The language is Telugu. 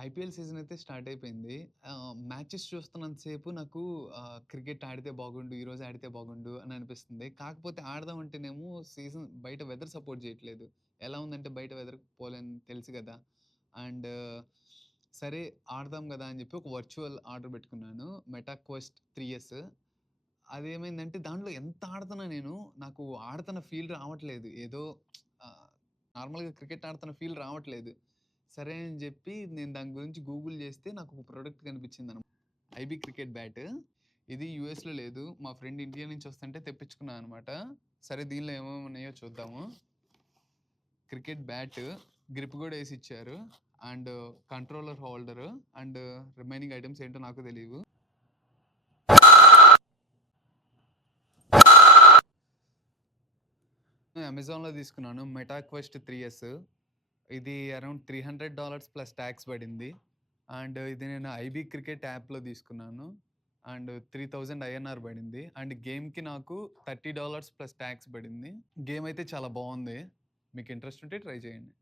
ఐపీఎల్ సీజన్ అయితే స్టార్ట్ అయిపోయింది. మ్యాచెస్ చూస్తున్నంత సేపు నాకు క్రికెట్ ఆడితే బాగుండు, ఈరోజు ఆడితే బాగుండు అని అనిపిస్తుంది. కాకపోతే ఆడదాం అంటేనేమో సీజన్ బయట వెదర్ సపోర్ట్ చేయట్లేదు. ఎలా ఉందంటే బయట వెదర్ పోలేని తెలుసు గదా! అండ్ సరే ఆడదాం గదా! అని చెప్పి ఒక వర్చువల్ ఆర్డర్ పెట్టుకున్నాను. Meta Quest 3S. అదేమైందంటే దాంట్లో ఎంత ఆడుతున్నా నేను, నాకు ఆడుతున్న ఫీల్ రావట్లేదు. ఏదో ఆహ్, నార్మల్‌గా క్రికెట్ ఆడుతున్న ఫీల్ రావట్లేదు. సరే అని జెప్పి నేను దాని గురించి గూగుల్ జేస్తే నాకొక ప్రొడక్ట్ కనిపించిందనమాట. IB cricket bat. ఇది యూఎస్‌లో లేదు. మా ఫ్రెండ్ ఇండియా నుంచి వస్తుంటే తెప్పించుకున్నా అనమాట. సరే దీనిలో ఏమేమి ఉన్నాయో చూద్దాము. క్రికెట్ బ్యాట్, గ్రిప్ గూడా ఏసిచ్చారు. And controller holder and remaining items ఏంటో నాకు తెలీవు. అమెజాన్‌లో తీసుకున్నాను. Meta Quest 3S. ఇది అరౌండ్ $300 ప్లస్ టాక్స్ పడింది. అండ్ ఇది నేను ఐబీ క్రికెట్ యాప్‌లో తీసుకున్నాను. అండ్ 3000 ఐఎన్ఆర్ పడింది. అండ్ గేమ్‌కి నాకు $30 ప్లస్ టాక్స్ పడింది. గేమ్ అయితే చాలా బావుంది. మీకు ఇంట్రెస్ట్ ఉంటే ట్రై చేయండి.